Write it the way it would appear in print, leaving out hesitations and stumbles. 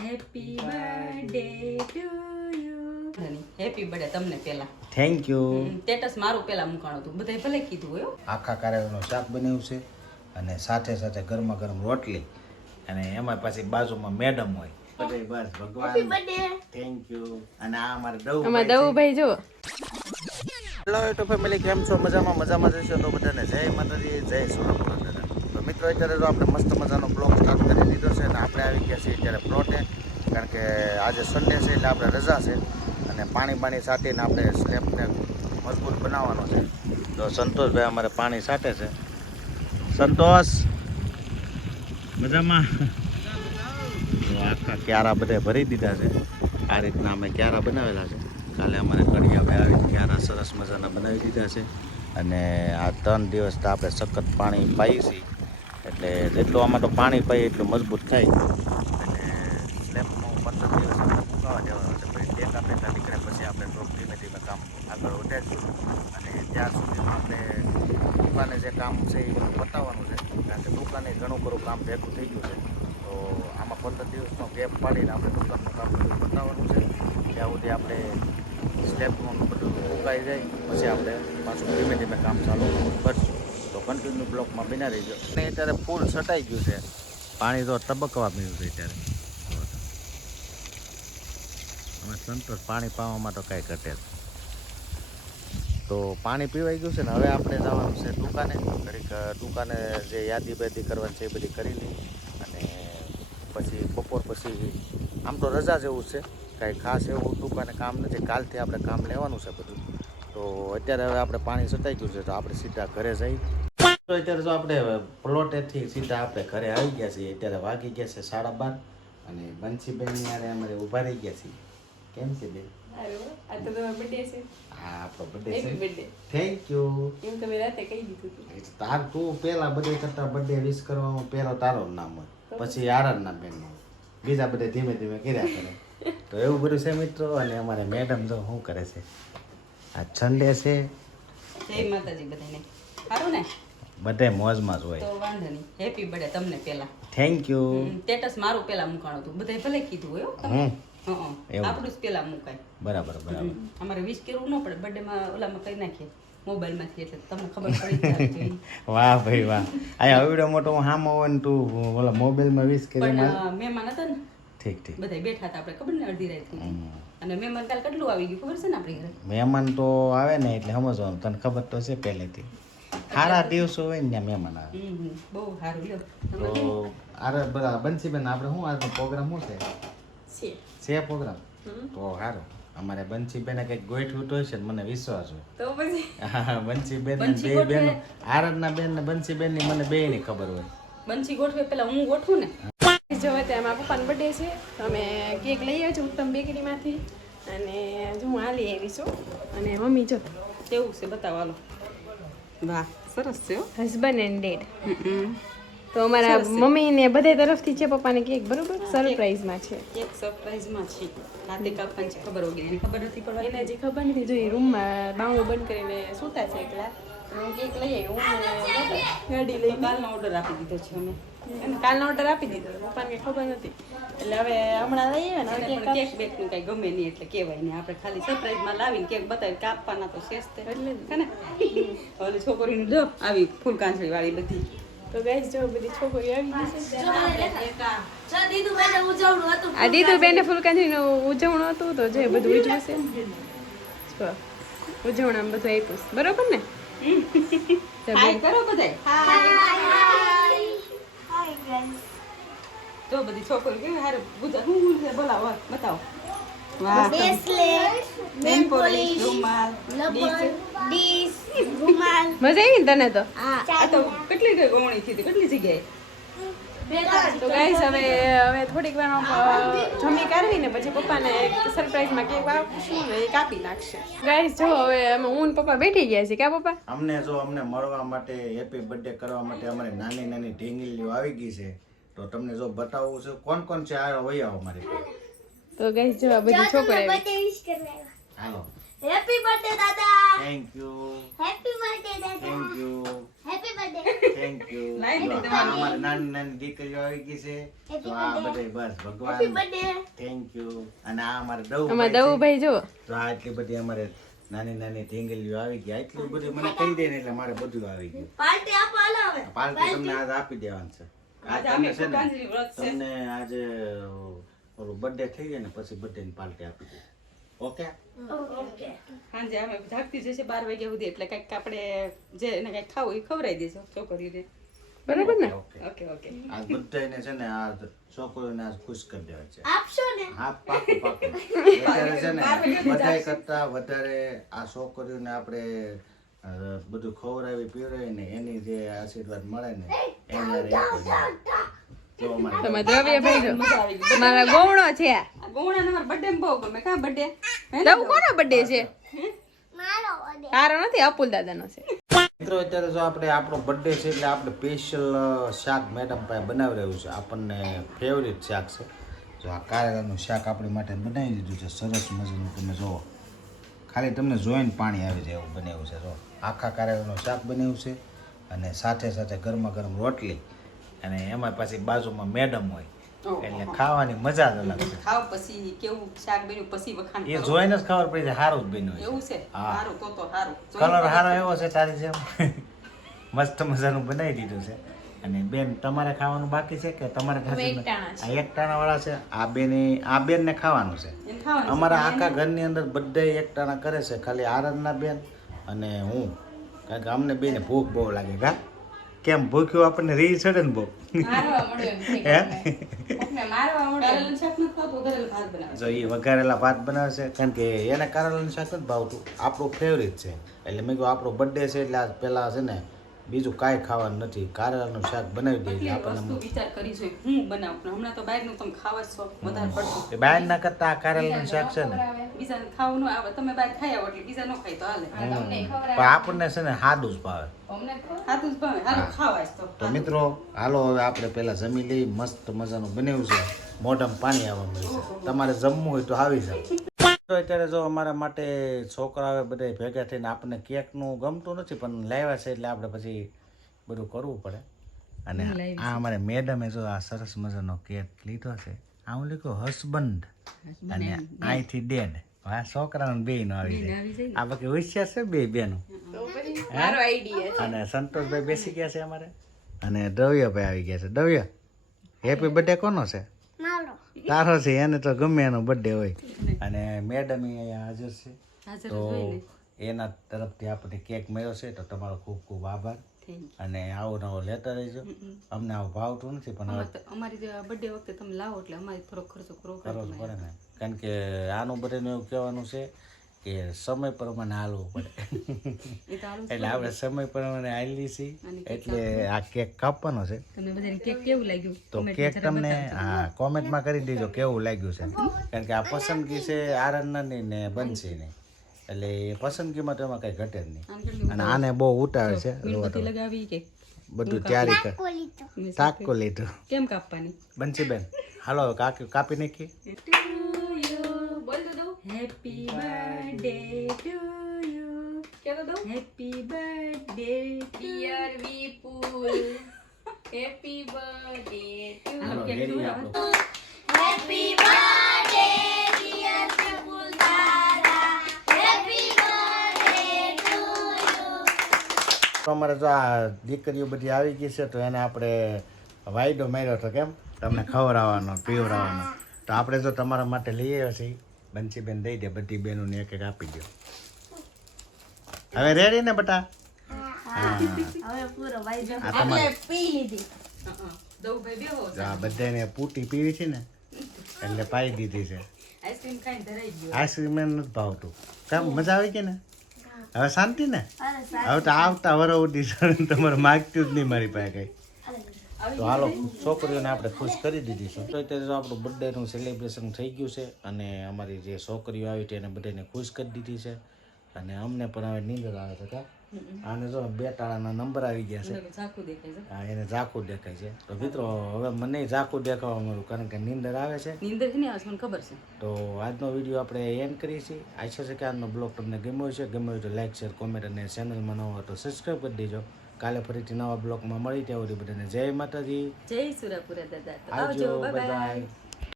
Happy birthday to you. Happy birthday તમને પેલા. Thank you. Status મારું પેલા મૂકાણું હતું, બધાય ભલે કીધું હોય હો. આખા કારેલાનું શાક બનાવ્યું છે અને સાથે સાથે ગરમા ગરમ રોટલી અને એમાં પાછી બાજુમાં મેડમ હોય. બસ ભગવાન થેન્ક યુ. અને આ અમારે દવુભાઈ જો. હેલો યુટ્યુબ ફેમિલી, કેમ છો? મજામાં જશો તો બધાને જય માતાજી, જય સોનમ. તો મિત્રો અત્યારે તો આપણે મસ્ત મજાનો બ્લોગ સ્ટાર્ટ કરી દીધો છે અને આપણે આવી ગયા છીએ અત્યારે પ્લોટે, કારણ કે આજે સન્ડે છે એટલે આપણે રજા છે અને પાણી છાંટીને આપણે સ્લેબને મજબૂત બનાવવાનો છે. તો સંતોષભાઈ અમારે પાણી છાંટે છે. સંતોષ મજામાં? તો આખા ક્યારા બધે ભરી દીધા છે. આ રીતના અમે ક્યારા બનાવેલા છે. કાલે અમારે કડિયાભાઈ આવી ક્યારા સરસ મજાના બનાવી દીધા છે અને આ 3 દિવસ તો આપણે સખત પાણી પાઈએ છીએ, એટલે જેટલું આમાં તો પાણી પાઈએ એટલું મજબૂત થાય. એટલે સ્લેબમાં 15 દિવસ આપણે મૂકાવા દેવાનો છે. પછી ટેકા નીકળે પછી આપણે થોડુંક ધીમે ધીમે કામ આગળ વધારીશું અને ત્યાં સુધીમાં આપણે દુકાને જે કામ છે એ બધું પતાવવાનું છે, કારણ કે દુકાને ઘણું ખરું કામ ભેગું થઈ ગયું છે. તો આમાં 15 દિવસનો ગેપ પાડીને આપણે દુકાનનું કામ બધું પતાવવાનું છે. ત્યાં સુધી આપણે સ્લેબનું બધું ઉકાઈ જાય પછી આપણે પાછું ધીમે ધીમે કામ ચાલુ કરશું. તો કન્ટિન્યુ બ્લોકમાં બના રહીજો. અને અત્યારે ફૂલ છટાઈ ગયું છે, પાણી તો તબકવા મળ્યું છે અત્યારે. અમે સંતોષ પાણી પાવામાં તો કાંઈ ઘટે. તો પાણી પીવાઈ ગયું છે ને હવે આપણે જવાનું છે દુકાને. ઘડીક દુકાને જે યાદી બાદી કરવાની છે એ બધી કરી લઈ અને પછી બપોર પછી આમ તો રજા જેવું છે, કાંઈ ખાસ એવું દુકાને કામ નથી. કાલથી આપણે કામ લેવાનું છે બધું. તો અત્યારે હવે આપણે પાણી છટાઈ ગયું છે તો આપણે સીધા ઘરે જઈ. તો અત્યારે જો આપણે પ્લોટેથી સીધા આપણે ઘરે આવી ગયા છીએ. અત્યારે વાગી ગયા છે 12:30 અને બંસીબેનની યારે અમારે ઊભા રહી ગયા છીએ. કેમ છે બેન? આ તો તમારો બર્થડે છે. હા, આપણો બર્થડે હેપી છે. બર્થડે. Thank you. એમ તમે રાતે કહી દીધું હતું. તાર તું પેલા બધે કરતા બર્થડે વિશ કરવામાં પેલો તારો નામ હોય, પછી આરાધના બેનનો, બીજા બધે ધીમે ધીમે કર્યા કરે. તો એવું બધું છે મિત્રો. અને અમારે મેડમ જો શું કરે છે, આ સન્ડે છે, જય માતાજી બધાને. સારું ને? બધે મોજમાં જ હોય. તો વાંધો નહીં. હેપી બર્થડે તમને પેલા. Thank you. સ્ટેટસ મારું પેલા મૂકાણું હતું, બધાય ભલે કીધું હોય હો તમે. એવું. આપણું જ પેલા મુકાય. બરાબર. અમારે વિશ કરવું ન પડે, બર્થડે માં ઓલામાં કરી નાખીએ મોબાઈલમાંથી, એટલે તમને ખબર પડી જાય જોઈએ. વાહ ભાઈ વાહ. અહીંયા આવડો મોટો હું હામો હોય ને તું ઓલા મોબાઈલમાં વિશ કરી. પણ મહેમાન હતા ને, ઠીક. બધાય બેઠા હતા, આપણે ખબર ને અડધી રાત સુધી. અને મહેમાન કાલ કેટલું આવી ગયું ખબર છે ને આપણી ઘરે? મહેમાન તો આવે ને એટલે સમજવાનું, તને ખબર તો છે પહેલેથી. સારા દિવસો હોય ને ત્યાં મહેમાન આવે. બહુ સારું લ્યો. તો અરે બધા બંસીબેન આપણે શું આજનો પ્રોગ્રામ શું છે પ્રોગ્રામ? તો સારું. અમારે બંસીબેને કંઈક ગોઠવ્યું તો છે ને, મને વિશ્વાસ હોય. તો પછી હા, બંસીબેન ને બે બેનો, આરાધના બેન ને બંસીબેન ની મને બે ની ખબર હોય. બંસી ગોઠવે પેલા હું ગોઠવું ને. જો અત્યારે મારા પપ્પાનો બર્થડે છે તો અમે કેક લઈ આવ્યા છીએ ઉત્તમ બેકરીમાંથી અને જો હું હાલી આવી છું અને મમ્મી જો કેવું છે બતાવો હાલો. વાહ, સરસ છે હો. Husband and dad. તો અમારા મમ્મી ને બધા તરફથી છે પપ્પાને કેક, બરોબર? સરપ્રાઈઝમાં છે. એક સરપ્રાઈઝમાં છે. રાતે કાપવાની છે ખબર હોગી, એની ખબર નથી પડવા. એને જે ખબર નથી, જો એ રૂમમાં બાવણું બંધ કરીને સૂતા છે એકલા. હું કેક લઈ આવી, હું ગાડી લઈ કાલનો ઓર્ડર આપી દીધો છે અમે. એને કાલનો ઓર્ડર આપી દીધો, પપ્પાને કંઈ ખબર નથી એટલે હવે હમણાં લઈ આવ્યા ને પણ કેક બેક નું કઈ ગમે નહીં એટલે કહેવાય નહીં. આપણે ખાલી સરપ્રાઈઝમાં લાવીને કેક બતાવી કાપવાના તો શેષ તે એટલે હે ને. ઓલી છોકરીનું જો આવી ફૂલ કાંચળી વાળી બધી. તો ગાઈસ જો બધી છોકરીઓ આવી ગઈ છે. આ દીધું બેને ફૂલકાંજીનું ઉજવણું હતું તો જે બધું ઉજવું છે જો ઉજવણામાં બધું આપ્યું છે, બરોબર ને? હાય કરો બધાય. જો બધી છોકરીઓ કેવી હારે ગુજરાત હું છે બોલાવો બતાવો. વાહ, નેલ પોલિશ, રૂમાલ, ડીશ. મજા આવી ને તને તો? આ તો કેટલી કઈ ગવણી થઈ હતી, કેટલી જગ્યાએ. તો ગાઈસ હવે થોડીક વાર જમી કાઢવીને પછી પપ્પાને સરપ્રાઈઝમાં કેક આપશું ને એ કાપી નાખશે. ગાઈસ જો હવે અમે હું ને પપ્પા બેઠી ગયા છીએ. ક્યાં પપ્પા? અમને મળવા માટે, હેપી બર્થડે કરવા માટે અમારે નાની નાની ઢીંગલીઓ આવી ગઈ છે. તો તમને જો બતાવવું છે કોણ છે આ હોય આવો મારી. તો ગાઈસ જો આ બધી છોકરીઓ હાલો હેપી બર્થડે દાદા. થેન્ક યુ હેપી બર્થડે દાદા. Thank you happy birthday. Thank you લાઈ જો દીધી આ અમારી નાની નાની દીકરીઓ આવી ગઈ છે તો આ બધે બસ હેપી ભગવાન બર્થડે. થેન્ક યુ અને આ અમારે દવ આમાં દવુભાઈ જો તો આ એટલી બધી અમારે નાની નાની ઢીંગલીઓ આવી ગઈ એટલું બધું મને કહી દે ને એટલે મારે બધું આવી ગયું પાર્ટી આપો હાલો હવે. પાર્ટી તમને આજ આપી દેવાનું છે આજ આજે અમે તમને છે ને ફૂલકાંજલી વ્રત છે. તમને આજે ઓલું બર્થડે થઈ જાય ને પછી બર્થડે ની પાર્ટી આપી દે ઓકે ઓકે. સાંજે અમે જાગતી જશે 12 વાગ્યા સુધી એટલે કંઈક આપણે જે એને કંઈક ખાવું એ ખવડાવી દેજો છોકરીઓને. બરાબર ને ઓકે ઓકે ઓકે. આજ બધાને છે ને આ છોકરીઓને આજ ખુશ કરી દેવા છે આપશો ને. હા પાકું પાકું અત્યારે છે ને બધાય કરતા વધારે આ છોકરીઓને આપણે બધું ખવડાવી પીવડાવી ને એની જે આશીર્વાદ મળે ને એના જો અમારે તમે દ્રવ્યભાઈ જો મજા આવી ગઈ. મારા ગોવણો છે આ ગોવણા નંબર બર્થડે બહુ ગમે કા બર્થડે દવ કોનો બર્થડે છે મારો બર્થડે. તારો નથી અપુલ દાદાનો છે મિત્રો અત્યારે જો આપણે આપણો બર્થડે છે એટલે આપણે સ્પેશિયલ શાક મેડમ પાસે બનાવી રહ્યું છે આપણને ફેવરિટ શાક છે જો આ કારેલાનું શાક આપણી માટે બનાવી દીધું છે સરસ મજાનું તમે જુઓ ખાલી તમને જોઈને પાણી આવી જાય એવું બનાવ્યું છે જો આખા કારેલાનું શાક બનાવ્યું છે અને સાથે સાથે ગરમા ગરમ રોટલી અને એમાં પાછી બાજુમાં મેડમ હોય એટલે ખાવાની મજા જ અલગ છે ખાવ પછી કેવું શાક બન્યું પછી વખાણ એ કરો. જોઈને જ ખબર પડી જાય સારું જ બન્યું એવું છે છે હા. સારું તો સારું કલર સારો એવો છે તારી જેમ મસ્ત મજાનું બનાવી દીધું છે અને બેન તમારે ખાવાનું બાકી છે કે તમારે ખાલી આ એક ટાણા વાળા છે આ બેન ને ખાવાનું છે એને ખાવાનું છે. અમારા આખા ઘરની અંદર બધા એક ટાણા કરે છે ખાલી આરાધના બેન અને હું કારણ કે અમને બેને ભૂખ બહુ લાગે કા કેમ ભૂખ્યું આપણને રીહ ચડે ને બહુ હે કારેલાનું શાક નથી ખાતું, વઘારેલું ભાત બનાવે. જો એ વઘારેલા ભાત બનાવે છે કારણ કે એને કારેલાનું શાક નથી ભાવતું આપણું ફેવરિટ છે એટલે મેં કહ્યું આપણો બર્થડે છે એટલે આજ પહેલા છે ને બીજું કાંઈ ખાવાનું નથી કારેલાનું શાક બનાવી દઈએ એટલે કેટલી વસ્તુ આપણને વિચાર કરી છે હું બનાવું પણ હમણાં તો બહારનું તમે ખાવા જ છો વધારે પડતું એ બહાર ના કરતા આ કારેલાનું શાક છે ને બીજાને ખાવું ન આવે તમે બહાર ખાઈ આવો એટલે બીજા ન ખાય તો હાલે પણ આપણને છે ને સાદું જ ભાવે ખાતું જ ભાવે હારું ખાવાય તો તો મિત્રો હાલો હવે આપણે પહેલા જમી લઈ મસ્ત મજાનું બનાવ્યું છે મોઢામાં પાણી આવવા મળશે તમારે જમવું હોય તો આવી જાવ તો અત્યારે જો અમારા માટે છોકરાઓ બધા ભેગા થઈને આપણને કેકનું ગમતું નથી પણ લાવ્યા છે એટલે આપણે પછી બધું કરવું પડે અને આ અમારે મેડમે જો આ સરસ મજાનો કેક લીધો છે આ હું લીધો હસબન્ડ અને અહીંથી ડેડ આ છોકરાનો બે નો આવી જાય આ બાકી હોશિયાર છે બે બેનો મારો આઈડિયા અને સંતોષભાઈ બેસી ગયા છે અમારે અને દ્રવ્યભાઈ આવી ગયા છે દ્રવ્ય હેપી બર્થડે કોનો છે મારો. તારો છે એને તો ગમે એનો બર્થડે હોય અને મેડમ અહીંયા હાજર છે હાજર તો જ હોય ને. એના તરફથી આપણે કેક મળ્યો છે તો તમારો ખૂબ ખૂબ આભાર Thank અને આવો નવો લેતા રહેજો અમને આવું ભાવતું નથી પણ હવે અમારી બર્થડે વખતે તમે લાવો એટલે અમારે થોડો ખર્ચો કરવો કરવો જ પડે પડે ને કારણ કે આનું બધાને એવું કહેવાનું છે કે સમય પ્રમાણે હાલવું પડે એ તો હાલું જ એટલે આપણે સમય પ્રમાણે હાલી છીએ અને એટલે આ કેક કાપવાનો છે તમને બધાને કેક કેવું લાગ્યું તો કેક તમને હા કોમેન્ટમાં કરી દેજો કેવું લાગ્યું છે કારણ કે આ પસંદગી છે આરણની ને બંસીની એટલે એ પસંદગીમાં તો એમાં કઈ ઘટે જ નહીં આમ કેટલું અને આને બહુ ઉતાવે છે મીણબત્તી લગાવી કે બધું તૈયારી કર કોલીતો. તાકો લીધું કેમ કાપવાની બંસીબેન હાલો હવે કાપી નાખી હેપી બર્થડે ટુ યુ કેતો દઉં happy birthday dear Vipul happy birthday to હાલો રેડી આપણો હેપી બર્થડે ડિયર વિપુલ દાદા. Happy birthday to you. તો અમારે જો આ દીકરીઓ બધી આવી ગઈ છે તો એને આપણે વાયદો માર્યો હતો કેમ તમને ખવડાવવાનો પીવડાવવાનો તો આપણે જો તમારા માટે લઈ આવ્યા છીએ બંસીબેન દઈ દે બધી બહેનોને એક એક આપી દો હવે રેડી ને બટા હા હવે પૂરો ભાઈ જો આ તમારે પી લીધી. દઉભાઈ બેહો જો આ બધાને પૂટી પીવી છે ને એટલે પાઈ દીધી છે આઈસ્ક્રીમ ખાઈને ધરાઈ ગયો આઈસ્ક્રીમ એને નથી ભાવતું કામ મજા આવી ગઈ ને હવે શાંતિ ને અરે હવે તો આવતા વરો ઉડી છે તમારે માગતું જ નહીં મારી પાસે કઈ તો હાલો છોકરીઓને આપણે ખુશ કરી દીધી છે તો અત્યારે જો આપણું બર્થડેનું સેલિબ્રેશન થઈ ગયું છે અને અમારી જે છોકરીઓ આવી છે એને બધાને ખુશ કરી દીધી છે અને અમને પણ હવે નીંદર આવે છે કા આને જો બે તાળાના નંબર આવી ગયા છે. ઝાખું દેખાય છે. હા, એને ઝાકું દેખાય છે. તો મિત્રો હવે મને ઝાકું દેખાવા મળ્યું કારણ કે નીંદર આવે છે. નીંદર છે ને આવે છે, મને ખબર છે. તો આજનો વિડીયો આપણે એન્ડ કરીએ છીએ. આશા છે કે આજનો બ્લોગ તમને ગમ્યો છે. ગમ્યો હોય તો લાઈક શેર કોમેન્ટ અને ચેનલમાં નવો હોય તો સબસ્ક્રાઈબ કરી દેજો. કાલે ફરીથી નવા બ્લોગમાં મળી ત્યાં સુધી બધાને જય માતાજી. જય સુરાપુરા દાદા. તો આવજો આવજો, બાય બાય. બધાય.